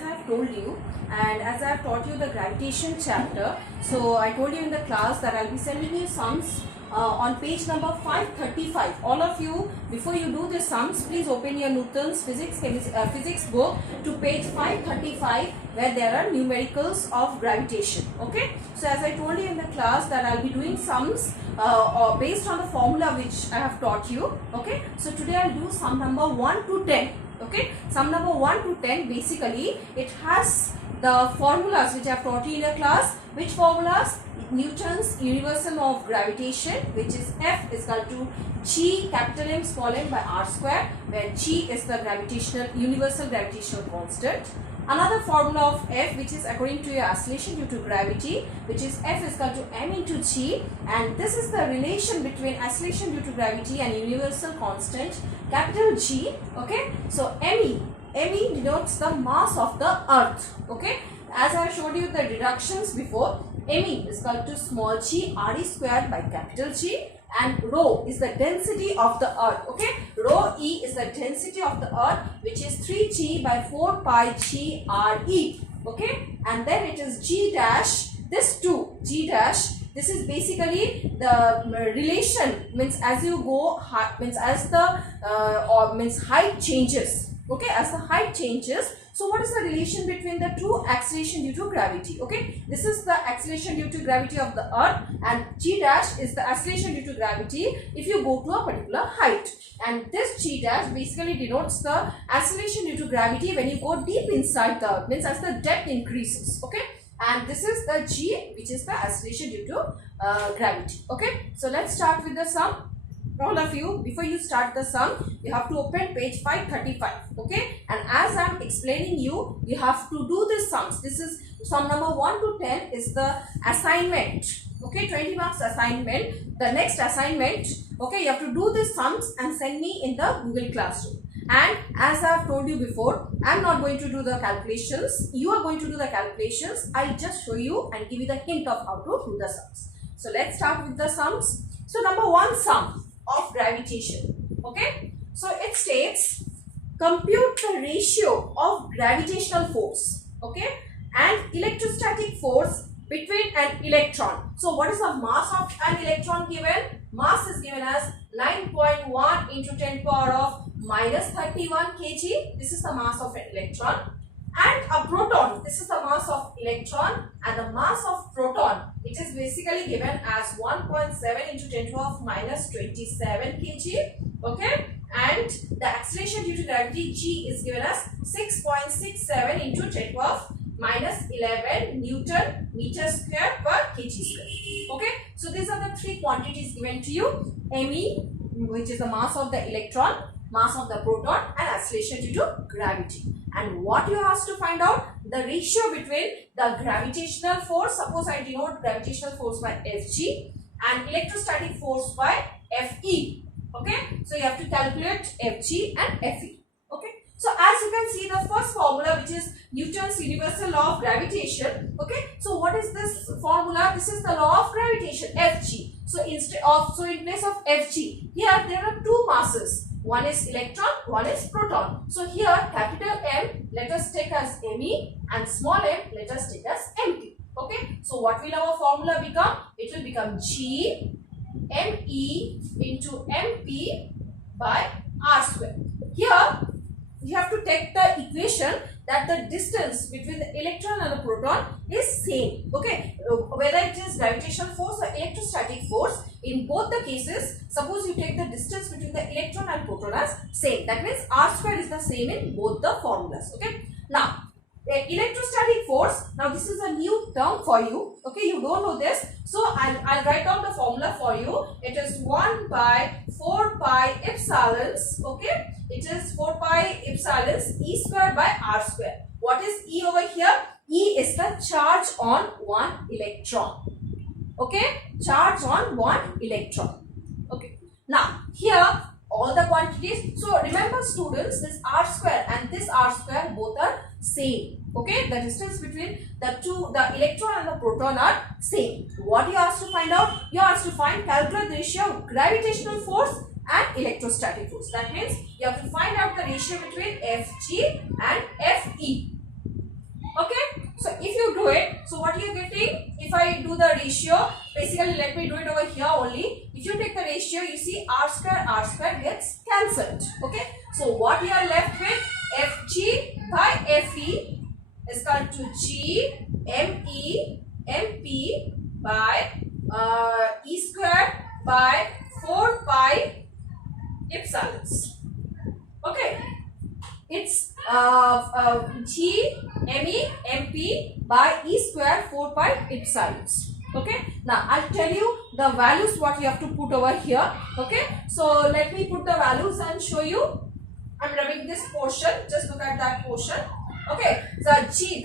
as I have told you and as I have taught you the gravitation chapter, so I told you in the class that I'll be sending you sums on page number 535. All of you, before you do the sums, please open your Newton's physics book to page 535 where there are numericals of gravitation. Okay, so as I told you in the class that I'll be doing sums based on the formula which I have taught you. Okay, so today I'll do sum number 1 to 10. Okay, sum number 1 to 10, basically it has the formulas which I have taught you in the class. Which formulas? Newton's universal law of gravitation, which is F is equal to G capital M small m by R square, where G is the universal gravitational constant. Another formula of F, which is according to your acceleration due to gravity, which is F is equal to m into G, and this is the relation between acceleration due to gravity and universal constant capital G. Okay, so ME denotes the mass of the earth. Okay, as I showed you the deductions before, ME is equal to small g RE squared by capital G, and rho is the density of the earth. Okay, rho E is the density of the earth, which is 3g by 4 pi g RE. Okay, and then it is G dash, this 2 G dash, this is basically the relation, means as you go high, means as the height changes. Okay, as the height changes, so what is the relation between the two? Acceleration due to gravity. Okay, this is the acceleration due to gravity of the earth, and G dash is the acceleration due to gravity if you go to a particular height, and this G dash basically denotes the acceleration due to gravity when you go deep inside the earth, means as the depth increases. Okay, and this is the G, which is the acceleration due to gravity. Okay, so let's start with the sum. All of you, before you start the sum, you have to open page 535. Okay, and as I am explaining you, you have to do the sums. This is sum number 1 to 10 is the assignment. Okay, 20 marks assignment. The next assignment, okay, you have to do the sums and send me in the Google Classroom. And as I have told you before, I am not going to do the calculations. You are going to do the calculations. I'll just show you and give you the hint of how to do the sums. So let's start with the sums. So number 1 sum of gravitation. Okay, so it states compute the ratio of gravitational force, okay, and electrostatic force between an electron. So what is the mass of an electron given? Mass is given as 9.1 into 10 power of minus 31 kg. This is the mass of an electron. And a proton, this is the mass of electron, and the mass of proton, it is basically given as 1.7 into 10 to the power of minus 27 kg. Okay, and the acceleration due to gravity G is given as 6.67 into 10 to the power of minus 11 Newton meter square per kg square. Okay, so these are the three quantities given to you. ME, which is the mass of the electron, mass of the proton, and acceleration due to gravity. And what you have to find out? The ratio between the gravitational force, suppose I denote gravitational force by Fg, and electrostatic force by Fe. Okay, so you have to calculate Fg and Fe. Okay, so as you can see, the first formula, which is Newton's universal law of gravitation. Okay, so what is this formula? This is the law of gravitation, Fg. So in place of Fg, here there are two masses. One is electron, one is proton. So here capital M, let us take as Me, and small m, let us take as Mp. Okay, so what will our formula become? It will become G Me into Mp by R square. Here you have to take the equation that the distance between the electron and the proton is same. Okay, whether it is gravitational force or electrostatic force, in both the cases, suppose you take the distance between the electron and proton as same. That means R square is the same in both the formulas. Okay, now electrostatic force, now this is a new term for you. Okay, you don't know this, so I'll write down the formula for you. It is 1 by 4 pi epsilons. Okay, it is 4 pi epsilons E square by R square. What is E over here? E is the charge on one electron. Okay, charge on one electron. Okay, now here all the quantities. So remember students, this R square and this R square both are same. Okay, the distance between the electron and the proton are same. What you asked to find out? You asked to calculate the ratio of gravitational force and electrostatic force. That means you have to find out the ratio between Fg and Fe. what you're getting, if I do the ratio, basically let me do it over here only. If you take the ratio, you see r square gets cancelled. Okay. So what you are left with, Fg by Fe is equal to G Me MP by E square by 4 pi epsilons. Okay. It's G Me MP by E square 4 pi epsilons. Okay. Now I'll tell you the values what you have to put over here. Okay. So let me put the values and show you. I'm rubbing this portion. Just look at that portion. Okay. The Fg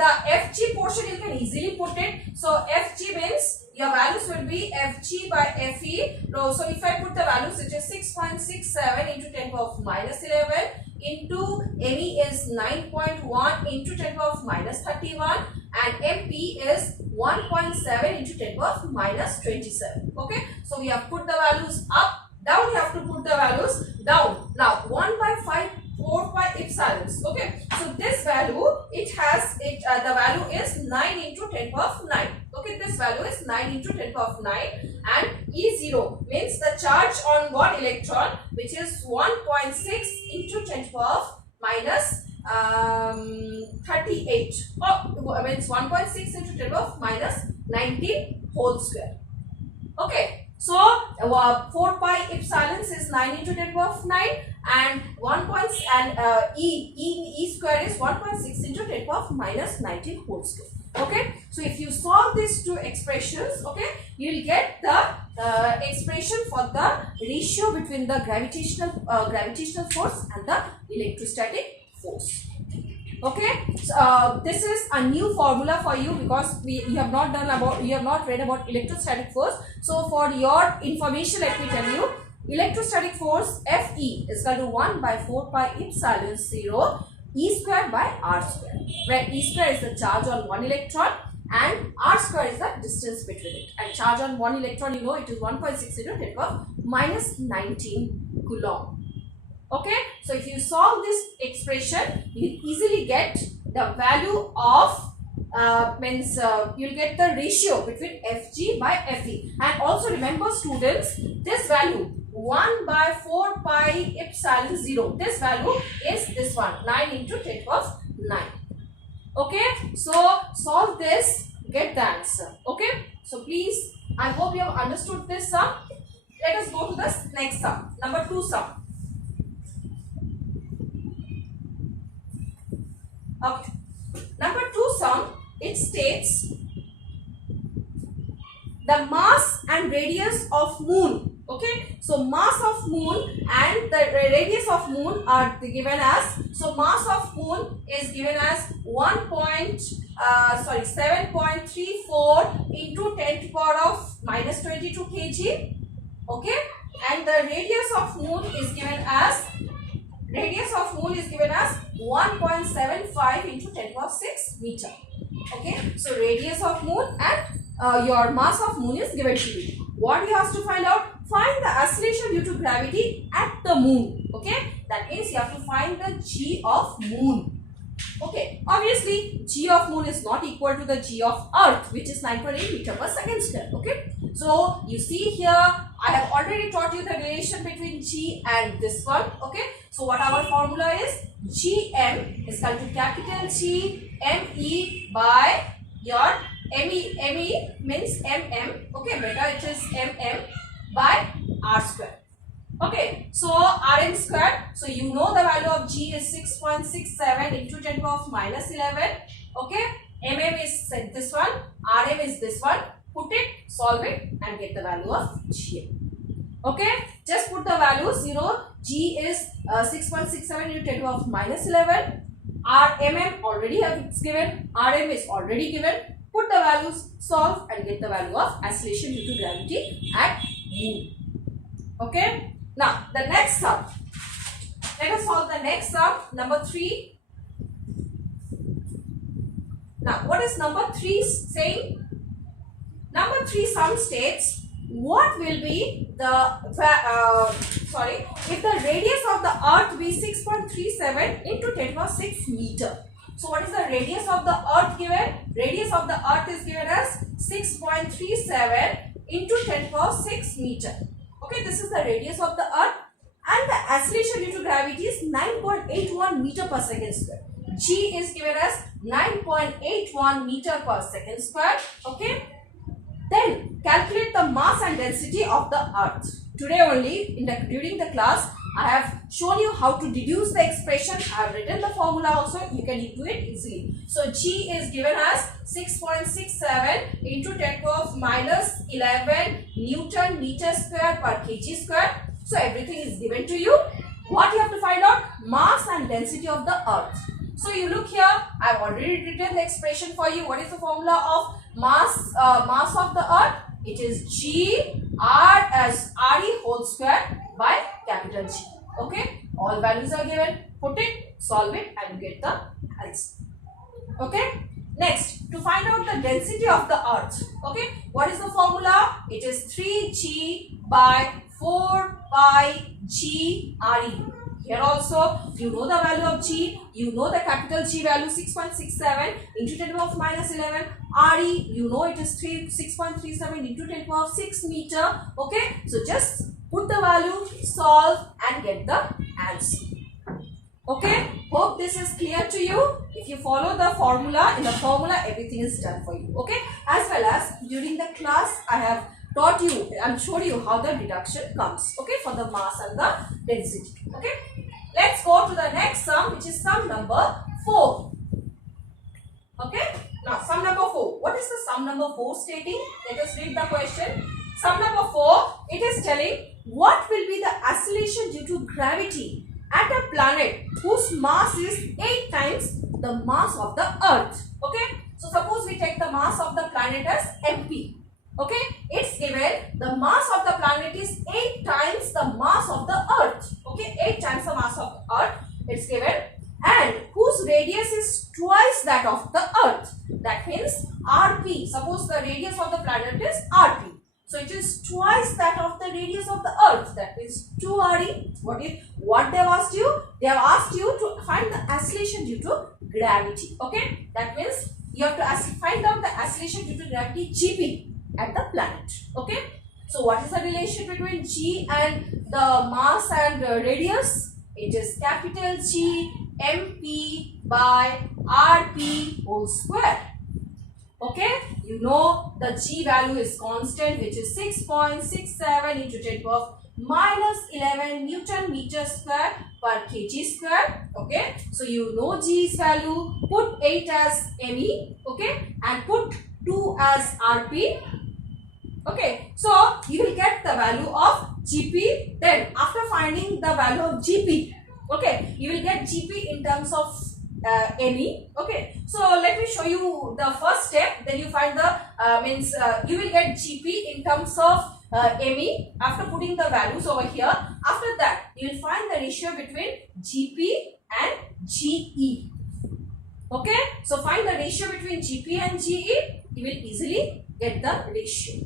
portion you can easily put it. So Fg means your values will be Fg by Fe. So if I put the values, which is 6.67 into 10 power of minus 11 into Me is 9.1 into 10 power of minus 31 and MP is 1.7 into 10 power of minus 27. Okay. So we have put the values up. Down you have to put the values down. Now 1 by 5 4 pi epsilons. Okay. So this value, the value is 9 into 10 power of 9. Okay. This value is 9 into 10 power of 9 and E0 means the charge on one electron, which is 1.6 into 10 power of minus 38. Means 1.6 into 10 power of minus 19 whole square. Okay. So 4 pi epsilons is 9 into 10 power of 9 and E square is 1.6 into 10 power of minus 19 whole square. Okay. So if you solve these two expressions, okay, you will get the expression for the ratio between the gravitational force and the electrostatic force. Okay. So, this is a new formula for you because you have not read about electrostatic force. So for your information, let me tell you, electrostatic force Fe is equal to 1 by 4 pi epsilon 0 E square by R square, where E square is the charge on one electron and R square is the distance between it. And charge on one electron, you know, it is 1.6 into 10 power minus 19 coulomb. Okay. So if you solve this expression, you will easily get the value of you'll get the ratio between Fg by Fe. And also remember students, this value 1 by 4 pi epsilon 0, this value is this one, 9 into 10 power 9. Okay. So solve this, get the answer. Okay. So please, I hope you have understood this sum. Let us go to the next sum, number 2 sum. Okay. Number 2 sum, it states the mass and radius of moon. Okay. So mass of moon and the radius of moon are given as, so mass of moon is given as 7.34 into 10 to the power of minus 22 kg. Okay. And the radius of moon is given as 1.75 into 10 to the power 6 meter. Okay. So radius of moon and your mass of moon is given to you. What you have to find out? Find the acceleration due to gravity at the moon. Okay. That means you have to find the G of moon. Okay. Obviously, G of moon is not equal to the G of earth, which is 9.8 meter per second square. Okay. So you see here, I have already taught you the relation between G and this one. Okay. So what our formula is? Gm is equal to capital G Me by your Me means mm. Okay. Beta, it is mm by R square. Okay. So Rm square. So you know the value of G is 6.67 into 10 to the power minus 11. Okay. Mm is this one. Rm is this one. Put it, solve it and get the value of Gm. Okay. Just put the values. You know, G is 6.67 into 10 to the power minus 11. Rmm already it's given. Rm is already given. Put the values, solve and get the value of acceleration due to gravity at moon. Okay. Now the next sum. Let us solve the next sum, number 3. Now what is number 3 saying? Number 3 sum states what will be the if the radius of the earth be 6.37 into 10 to the power 6 meter. So what is the radius of the earth given? Radius of the earth is given as 6.37 into 10 power 6 meter. Okay, this is the radius of the earth, and the acceleration due to gravity is 9.81 meter per second square. G is given as 9.81 meter per second square. Okay. Then calculate the mass and density of the earth. Today only during the class I have shown you how to deduce the expression. I have written the formula also. You can do it easily. So G is given as 6.67 into 10 power minus 11 Newton meter square per kg square. So everything is given to you. What you have to find out? Mass and density of the earth. So you look here. I have already written the expression for you. What is the formula of mass of the earth? It is G R as RE whole square by capital G. Okay, all values are given. Put it, solve it, and you get the answer. Okay. Next, to find out the density of the earth. Okay, what is the formula? It is 3G by 4 pi G RE. Here also, you know the value of G, you know the capital G value 6.67 into 10 to the power minus 11. RE, you know it is 6.37 into 10 to the power 6 meter. Okay, so just put the value, solve, and get the answer. Okay, hope this is clear to you. If you follow the formula, in the formula everything is done for you. Okay, as well as during the class I have taught you and showed you how the deduction comes. Okay, for the mass and the density. Okay, let's go to the next sum, which is sum number 4. Okay, now sum number 4. What is the sum number 4 stating? Let us read the question. Sum number 4, it is telling what will be the acceleration due to gravity at a planet whose mass is 8 times the mass of the earth. Okay, so suppose we take the mass of the planet as MP. Okay, it's given the mass of the planet is 8 times the mass of the earth. Okay, 8 times the mass of the earth it's given, and whose radius is twice that of the earth. That means RP. Suppose the radius of the planet is RP. So it is twice that of the radius of the earth. That means 2RE. What they have asked you? They have asked you to find the acceleration due to gravity. Okay, that means you have to find out the acceleration due to gravity GP at the planet. Okay, so what is the relation between G and the mass and radius? It is capital G MP by RP whole square. Okay, you know the G value is constant, which is 6.67 into 10 to the power minus 11 Newton meter square per kg square. Okay, so you know G's value. Put 8 as ME. Okay, and put 2 as RP. Okay, so you will get the value of GP. Then after finding the value of GP, okay, you will get GP in terms of ME. Okay, so let me show you the first step. Then you find the you will get GP in terms of ME after putting the values over here. After that, you will find the ratio between GP and GE. Okay, so find the ratio between GP and GE. You will easily get the ratio.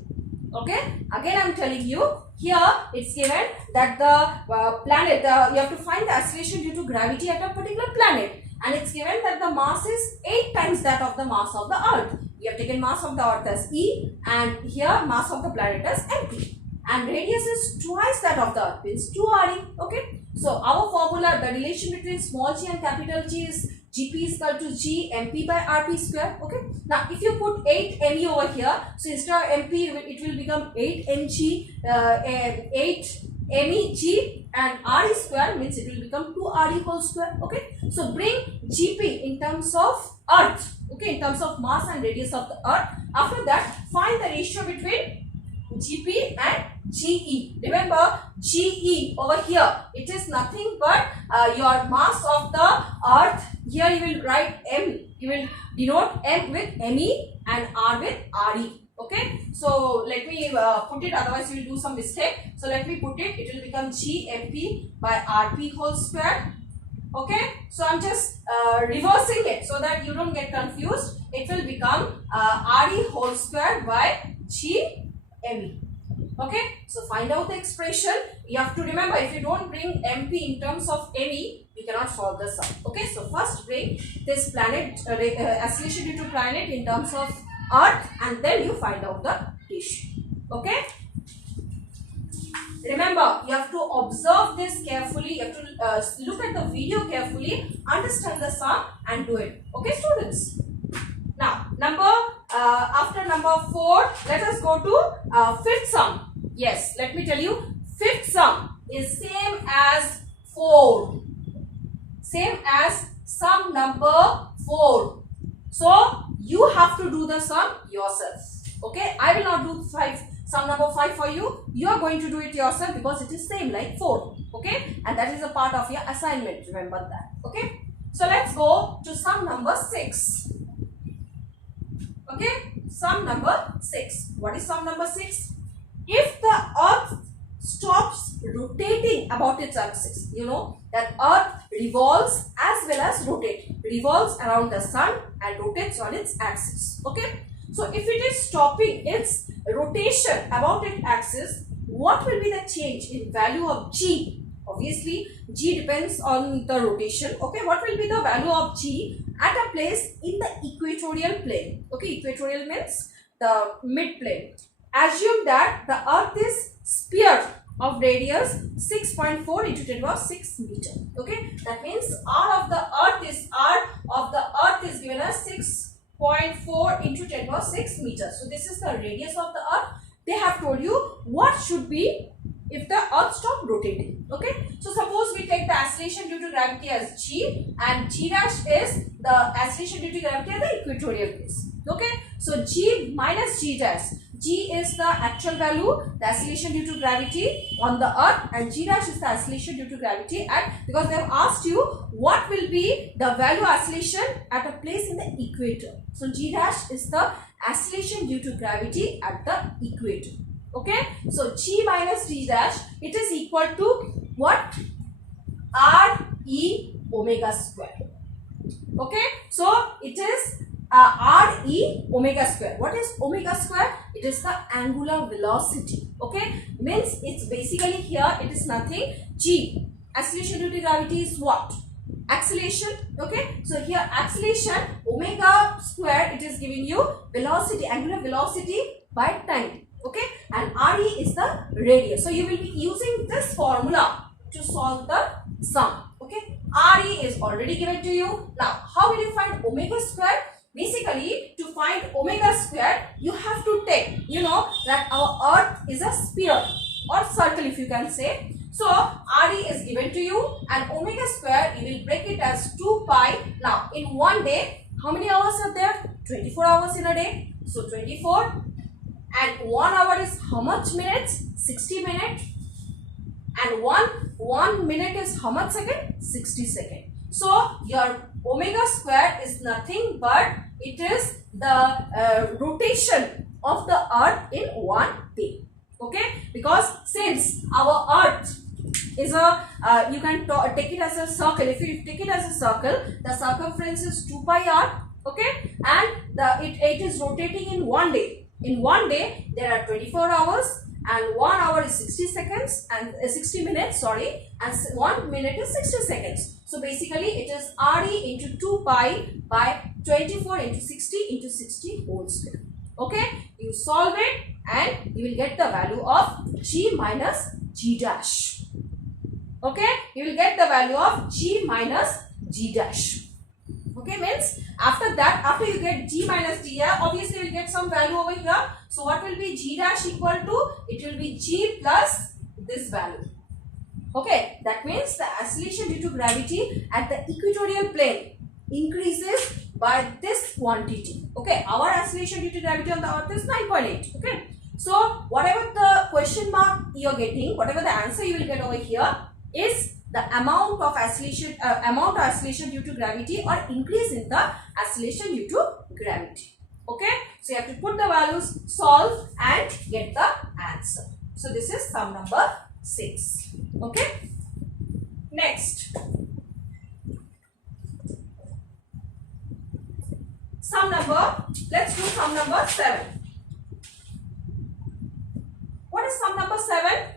Okay, again I am telling you, here it's given that the planet, you have to find the acceleration due to gravity at a particular planet, and it's given that the mass is 8 times that of the mass of the earth. We have taken mass of the earth as E, and here mass of the planet as MP, and radius is twice that of the earth, means 2RE. Okay, so our formula, the relation between small g and capital G is GP is equal to G MP by RP square. Okay, now if you put 8 ME over here, so instead of MP it will become 8 MG, 8 MEG, and RE square means it will become 2RE whole square. Okay, so bring GP in terms of earth. Okay, in terms of mass and radius of the earth. After that, find the ratio between GP and GE. Remember, GE over here, it is nothing but your mass of the earth. Here you will write M. You will denote M with ME and R with RE. Okay, so let me put it, otherwise you will do some mistake. So let me put it, it will become GMP by RP whole square. Okay, so I'm just reversing it so that you don't get confused. It will become RE whole square by GME. Okay, so find out the expression. You have to remember, if you don't bring MP in terms of ME, you cannot solve the sum. Okay, so first bring this planet acceleration due to planet in terms of Earth, and then you find out the ratio. Okay. Remember, you have to observe this carefully. You have to look at the video carefully, understand the sum, and do it. Okay, students. Now, after number 4, let us go to fifth sum. Yes, let me tell you, fifth sum is same as 4. Same as sum number 4. So, you have to do the sum yourself. Okay, I will not do sum number 5 for you. You are going to do it yourself because it is same like 4. Okay, and that is a part of your assignment. Remember that. Okay, so let's go to sum number 6. Okay, sum number 6. What is sum number 6? If the Earth stops rotating about its axis, you know that Earth revolves as well as rotates. Revolves around the sun and rotates on its axis. Okay, so if it is stopping its rotation about its axis, what will be the change in value of G? Obviously, G depends on the rotation. Okay, what will be the value of G at a place in the equatorial plane? Okay, equatorial means the mid plane. Assume that the Earth is sphere of radius 6.4 into 10 power 6 meter. Okay, that means R of the Earth is given as 6.4 into 10 power 6 meters. So this is the radius of the Earth. They have told you what should be if the Earth stopped rotating. Okay, so suppose we take the acceleration due to gravity as G, and G dash is the acceleration due to gravity at the equatorial place. Okay, so G minus G dash. G is the actual value, the acceleration due to gravity on the Earth, and G dash is the acceleration due to gravity at, because they have asked you what will be the value acceleration at a place in the equator. So G dash is the acceleration due to gravity at the equator. Okay, so G minus G dash, it is equal to what? R E omega square. Okay, so it is R E omega square. What is omega square? It is the angular velocity. Okay, means it's basically here it is nothing. G, acceleration due to gravity is what? Acceleration. Okay, so here acceleration omega square, it is giving you velocity, angular velocity by time. Okay, and RE is the radius. So you will be using this formula to solve the sum. Okay, RE is already given to you. Now, how will you find omega square? Basically, to find omega square, you have to take, you know, that our Earth is a sphere or circle, if you can say. So, RE is given to you, and omega square, you will break it as 2 pi. Now, in one day, how many hours are there? 24 hours in a day. So, 24. And 1 hour is how much minutes? 60 minutes. And one minute is how much second? 60 seconds. So your omega square is nothing but it is the rotation of the Earth in one day. Okay, because since our Earth is a you can take it as a circle. If you take it as a circle, the circumference is 2 pi r. Okay, and it is rotating in one day. In one day, there are 24 hours and 1 hour is 60 seconds and 60 minutes, sorry, and 1 minute is 60 seconds. So basically, it is RE into 2 pi by 24 into 60 whole square. Okay, you solve it and you will get the value of G minus G dash. Okay, you will get the value of G minus G dash. Okay, means after that, after you get G minus G, obviously you will get some value over here. So what will be G dash equal to? It will be G plus this value. Okay, that means the acceleration due to gravity at the equatorial plane increases by this quantity. Okay, our acceleration due to gravity on the Earth is 9.8. Okay, so whatever the question mark you are getting, whatever the answer you will get over here is the amount of acceleration due to gravity or increase in the acceleration due to gravity. Okay, so you have to put the values, solve and get the answer. So this is sum number 6. Okay, next let's do sum number 7. What is sum number 7?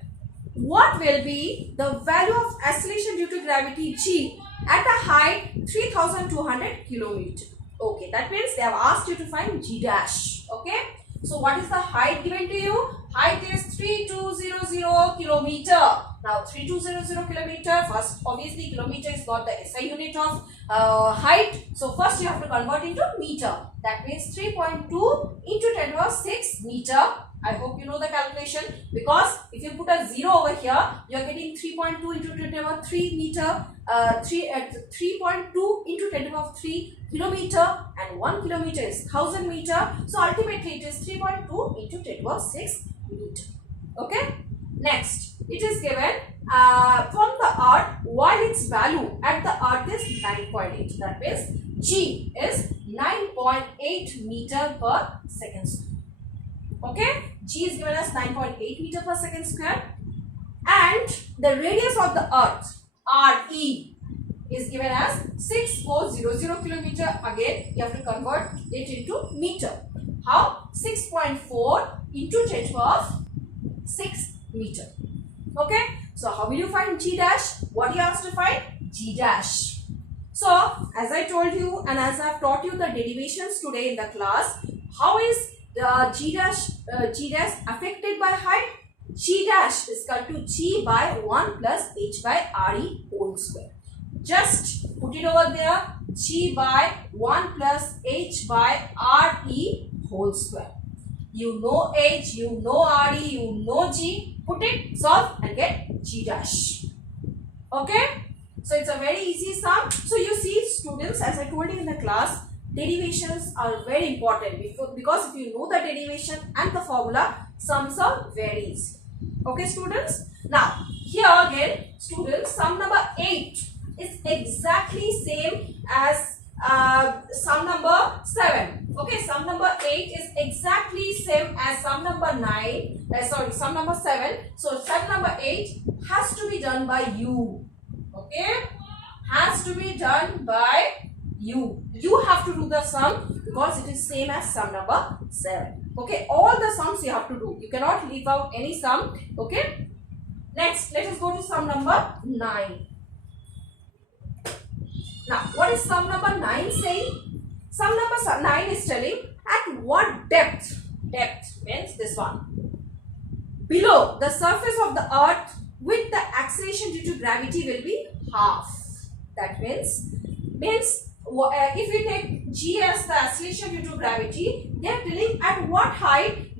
What will be the value of acceleration due to gravity G at a height 3200 kilometer. Okay, that means they have asked you to find G dash. Okay, so what is the height given to you? Height is 3200 kilometer. Now 3200 kilometer, first obviously kilometer is not the SI unit of height. So first you have to convert into meter. That means 3.2 into 10 to the 6 meter. I hope you know the calculation, because if you put a 0 over here, you are getting 3.2 into 10 to the 3 meter, 3.2 into 10 to the 3 kilometer, and 1 kilometer is 1000 meter. So ultimately it is 3.2 into 10 to the 6 meter. Okay. Next, it is given from the earth while its value at the earth is 9.8. That means G is 9.8 meter per second square. Okay, G is given as 9.8 meter per second square, and the radius of the earth, RE, is given as 6400 kilometer. Again, you have to convert it into meter. How? 6.4 into 10 to the 6 meter. Okay, so how will you find G dash? What you asked to find? G dash. So, as I told you and as I have taught you the derivations today in the class, how is the G dash affected by height? G dash is equal to G by 1 plus H by RE whole square. Just put it over there. G by 1 plus H by RE whole square. You know H, you know RE, you know G. Put it, solve and get G dash. Okay. So it's a very easy sum. So you see students, as I told you in the class, derivations are very important because if you know the derivation and the formula, sums are very easy. Okay students. Now here again students, sum number 8 is exactly same as sum number 7. Okay, sum number 8 is exactly same as sum number sum number 7. So sum number 8 has to be done by you. Okay, has to be done by you. You have to do the sum because it is same as sum number 7. Okay, all the sums you have to do. You cannot leave out any sum. Okay. Next, let us go to sum number 9. Now, what is sum number 9 saying? Sum number 9 is telling at what depth. Depth means this one. Below the surface of the earth with the acceleration due to gravity will be half. That means if we take G as the acceleration due to gravity, they are telling at what height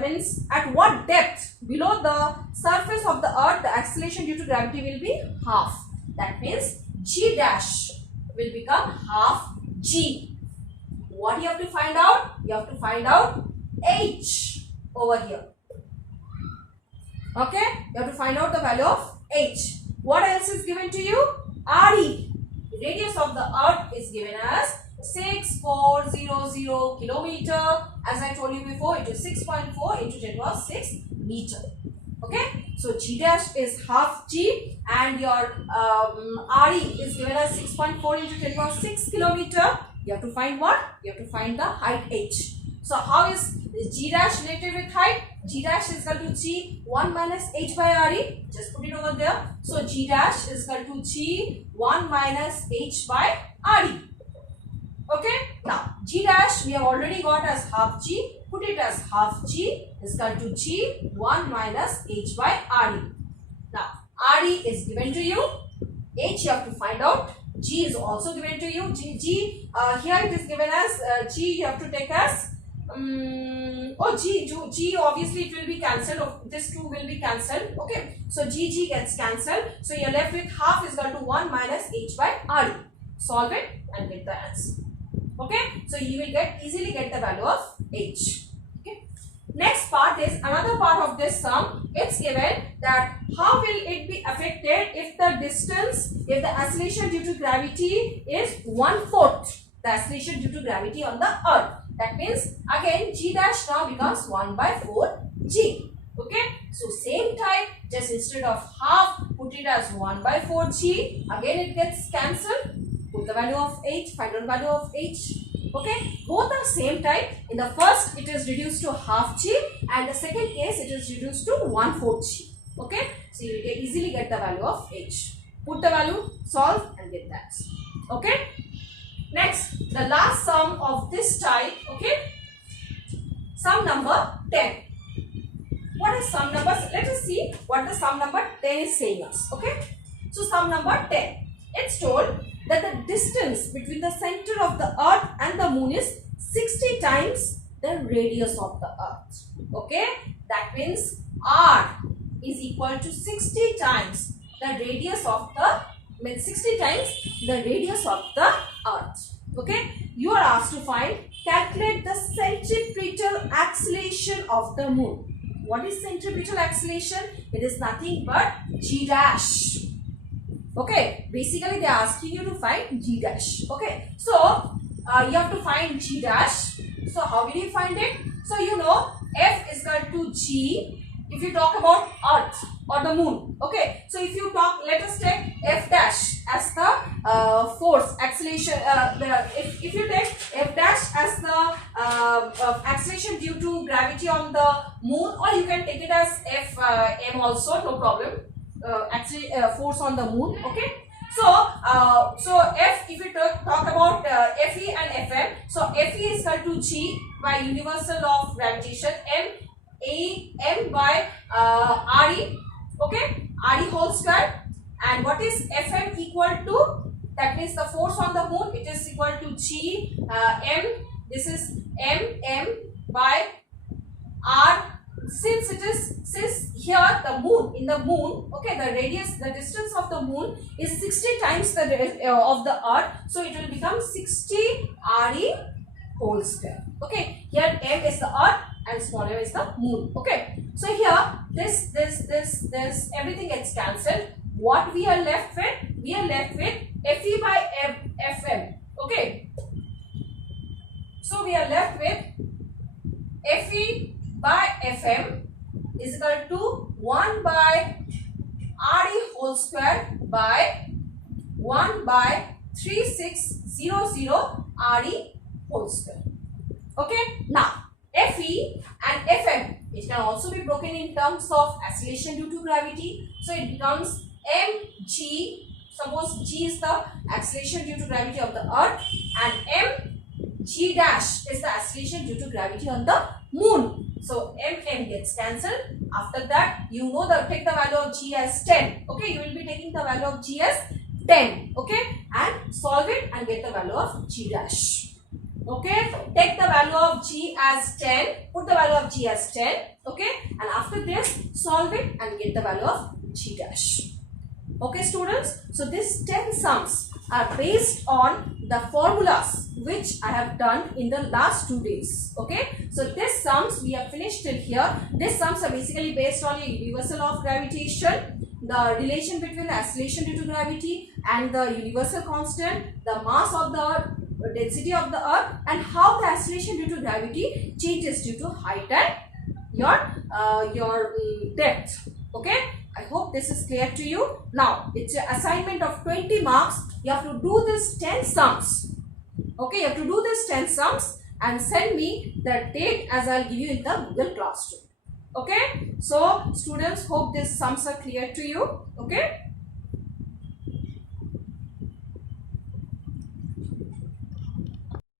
means at what depth below the surface of the earth the acceleration due to gravity will be half. That means G dash will become half G. What you have to find out? You have to find out H over here. Okay, you have to find out the value of H. What else is given to you? RE. Radius of the earth is given as 6400 kilometer. As I told you before, it is 6.4 into 10 to the 6 meter. Okay, so G dash is half G and your RE is given as 6.4 into 10 to the 6 kilometer. You have to find what? You have to find the height H. So how is G dash related with height? G dash is equal to G 1 minus H by RE. Just put it over there. So G dash is equal to G 1 minus H by RE. Okay. Now G dash we have already got as half G. Put it as half G is equal to G 1 minus H by RE. Now RE is given to you. H you have to find out. G is also given to you. G here it is given as G you have to take as G obviously it will be cancelled. This 2 will be cancelled. Okay, so G gets cancelled. So you are left with half is equal to 1 minus H by RE. Solve it and get the answer. Okay, so you will easily get the value of H. Okay. Next part is another part of this sum. It's given that how will it be affected if the acceleration due to gravity is 1/4 the acceleration due to gravity on the earth. That means again G dash now becomes 1/4 G. Okay, so same type, just instead of half put it as 1/4 G. Again it gets cancelled. Put the value of H, find out value of H. Okay, both are same type. In the first it is reduced to half G and the second case it is reduced to 1/4 G. Okay, so you will easily get the value of H. put the value, solve and get that. Okay. Next, the last sum of this type. Okay. Sum number 10. What is sum number? Let us see what the sum number 10 is saying us. Okay. So sum number 10. It's told that the distance between the center of the earth and the moon is 60 times the radius of the earth. Okay. That means R is equal to 60 times the radius of the 60 times the radius of the earth. Okay. You are asked to calculate the centripetal acceleration of the moon. What is centripetal acceleration? It is nothing but G dash. Okay. Basically, they are asking you to find G dash. Okay. So, you have to find G dash. So, how will you find it? So, you know F is equal to G if you talk about earth or the moon. Okay. So, if you talk, let us take F dash as the force, acceleration. If you take F dash as the acceleration due to gravity on the moon, or you can take it as F m also, no problem. Actually, force on the moon. Okay. So F, if you talk about Fe and Fm, so Fe is equal to G by universal law of gravitation, m by Re, okay, Re whole square. And what is Fm equal to? That means the force on the moon, it is equal to G m. This is m by R. Since here the moon, in the moon, okay, the radius, the distance of the moon is 60 times the of the earth, so it will become 60 Re whole square. Okay, here m is the earth and smaller is the moon. Okay, so here this everything gets cancelled. What we are left with? We are left with Fe by Fm. Okay, so we are left with Fe by Fm is equal to 1 by Re whole square by 1 by 3600 Re whole square. Okay, now Fe and Fm, it can also be broken in terms of acceleration due to gravity. So it becomes mg. Suppose g is the acceleration due to gravity of the earth and mg dash is the acceleration due to gravity on the moon. So m gets cancelled. After that, you know take the value of g as 10. Okay, you will be taking the value of g as 10. Okay, and solve it and get the value of g dash. Okay, take the value of g as 10. Put the value of g as 10. Okay, and after this, solve it and get the value of g dash. Okay, students. So these 10 sums are based on the formulas which I have done in the last 2 days. Okay, so these sums we have finished till here. These sums are basically based on a universal law of gravitation, the relation between the acceleration due to gravity and the universal constant, the mass of the earth, the density of the earth, and how the acceleration due to gravity changes due to height and your depth. Okay, I hope this is clear to you. Now, it's an assignment of 20 marks. You have to do this 10 sums. Okay, you have to do this 10 sums and send me the date as I'll give you in the Google Classroom. Okay, so students, hope these sums are clear to you. Okay.